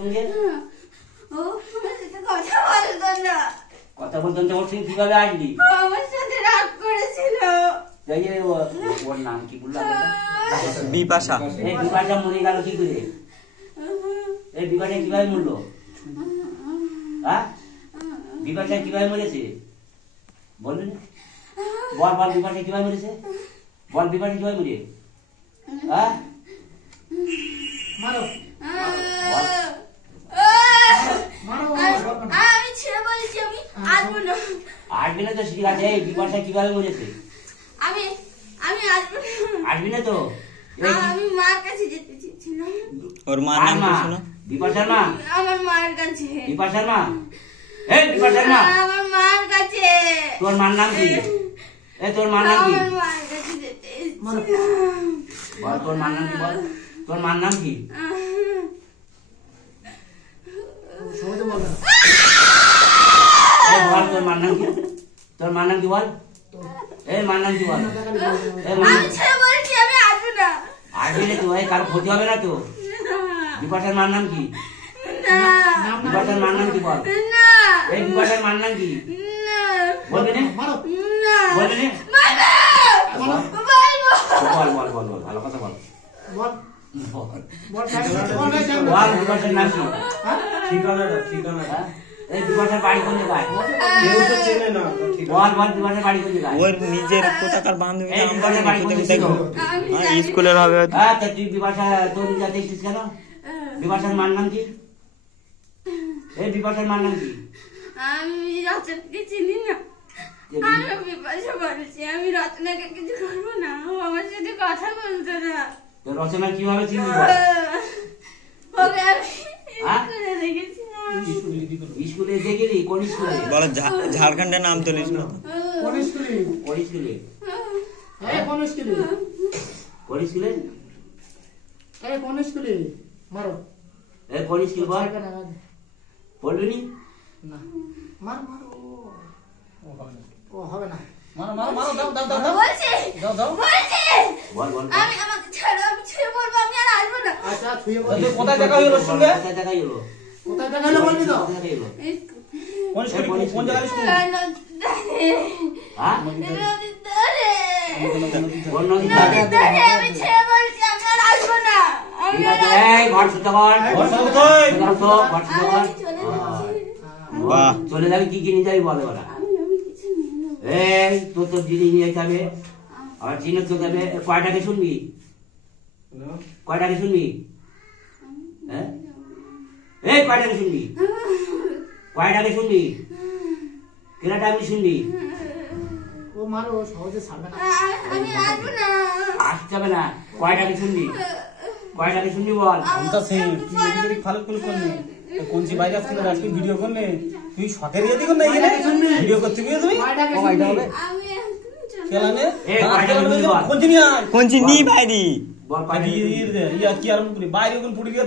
সঙ্গে? ও আমার সাথে কথা বলতো না। কথা বলতেন তো? ওর সঙ্গে কিভাবে আসলি? আমার সাথে রাগ করেছিল। যাই যে ওর নাম কি বললাম? বিপাশা। এই বিপাশা মরে গেল কি করে? এই বিপাশা কিভাবে মরলো? হ্যাঁ, বিপাশা কিভাবে মরেছে বলবেন? বল বল, বিপাশা কিভাবে মরেছে? বল বিপাশা কিভাবে মরে? হ্যাঁ মারো বল। আমি ছেড়ে বলছি, আমি আসবো না। আসবি না তো? ঠিক আছে। এই বিপাশা কিভাবে মরেছে? আমি আমি আসবো না। আসবি না তো? এই কি- আমি মার কাছে যেতে চেয়েছিলাম। ওর মার কার নাম মা? কি শোনো? বিপাশার মা? আমার মার কাছে। বিপাশার মা? এই বিপাশার মা? আমার মার কাছে। তোর মার নাম কি? তোর মার নাম কি? আমার মার কাছে যেতে এসেছিলাম। বল তোর মার নাম কি? বল তোর মার নাম কি? সবাই তো বলে বল তোর মার নাম কি? তোর মার নাম কি বল? এই মার নাম কি বল? এই মার আমি ছেড়ে বলছি, আমি আসবো না। আসবি না তো? এই কারো ক্ষতি হবে না তো? বিপাশার মার নাম কি? না বিপাশার মার নাম কি বল? না এই বিপাশার মার নাম কি? না বলবি না? মারো না বলবি না? বলবো। বল বল বল বল, ভালো কথা বল। বল বল বল বল বিপাশার নাম কি? হ্যাঁ? এই বিপাশার বাড়ি কোন জায়গায়? বল বল, বিপাশার বাড়ি কোন জায়গায়? ওর নিজের কোথাকার বান্ধবী এই নাম বিপাশার বাড়ি কোন কোথায় ছিল? স্কুলের হবে হয়তো। হ্যাঁ, তা তুই বিপাশা তোর যাতে এসেছিস কেন? বিপাশার মার নাম কি? এই বিপাশার মার নাম কি? আমি রচনাকে চিনি না। আমি বিপাশা বলছি, আমি রচনাকে কিছু করবো না। ও আমার সাথে কথা বলতো না। তো রচনা কিভাবে চিনবি বল? ওকে আমি হ্যাঁ? স্কুলে দেখেছিলাম। স্কুলে দেখেলি? কোন স্কুলে? বলো ঝাড়খণ্ডের নাম তুলিস না। কোন স্কুলে কোন স্কুলে? কোন স্কুলে কোন স্কুলে? কোন স্কুলে মারো এই কোন স্কুল বল? বলবি নি? না মার মারো ও হবে না বলছি বলছি বল বল বল। আমি আমাকে ছাড়ো, আমি ছেড়ে বলবো, আমি আর আসবো না। আচ্ছা ছুঁয়ে বল কোথায় দেখা হলো ওর সঙ্গে? কোথায় দেখা হলো? কোথায় দেখালে বলবি তো কোথায় দেখা হলো? কোন স্কুল? কোন জায়গায় স্কুল? হ্যাঁ? নদীর ধারে। কোন নদী? নদীর ধারে, আমি ছেড়ে বলছি, আমি আর আসবো না। আমি ঠিক আর আছে, আসবো এই ঘর শুতে কর। ঘর সাথে কোথায়? ঘর তো, ঘর শুতে কর। আমি চলে যাচ্ছি। বাহ। চলে যাবি, কি কিনে যাবি বলে ওরা? আমি কিছু নিয়ে নেবো। এই তোর জিনিস নিয়ে যাবে, আর জিনিস তো যাবে। কয়টাকে শুনবি? কয়টাকে শুনবি? হ্যাঁ, এই কয়টাকে শুনবি? কয়টাকে শুনবি? কেনাটা আমি শুনবি? ও মারো সহজে ছাড়বে না আমি আসবো না। আসতে হবে না। কয়টাকে শুনবি? কয়টাকে শুনবি বল? আমতা সিং তুই এদিকে ফালতু ফালতু করলি। কোনছি বাইরে আসলে আজকে ভিডিও করলে তুই শখের ইয়ে দিও না ভিডিও করতে গিয়ে তুমি কয়টাকে ও ভাইটা শুনবি? হবে আমি এখন চলে খেলানে এই কয়টাকে শুনবি বল? কোনছি নিয়ে কোনছি নি বাইরি বল কয়টাকে শুনবি? ইয়া কি আর বাইরে কোন পুড়ি দিয়ে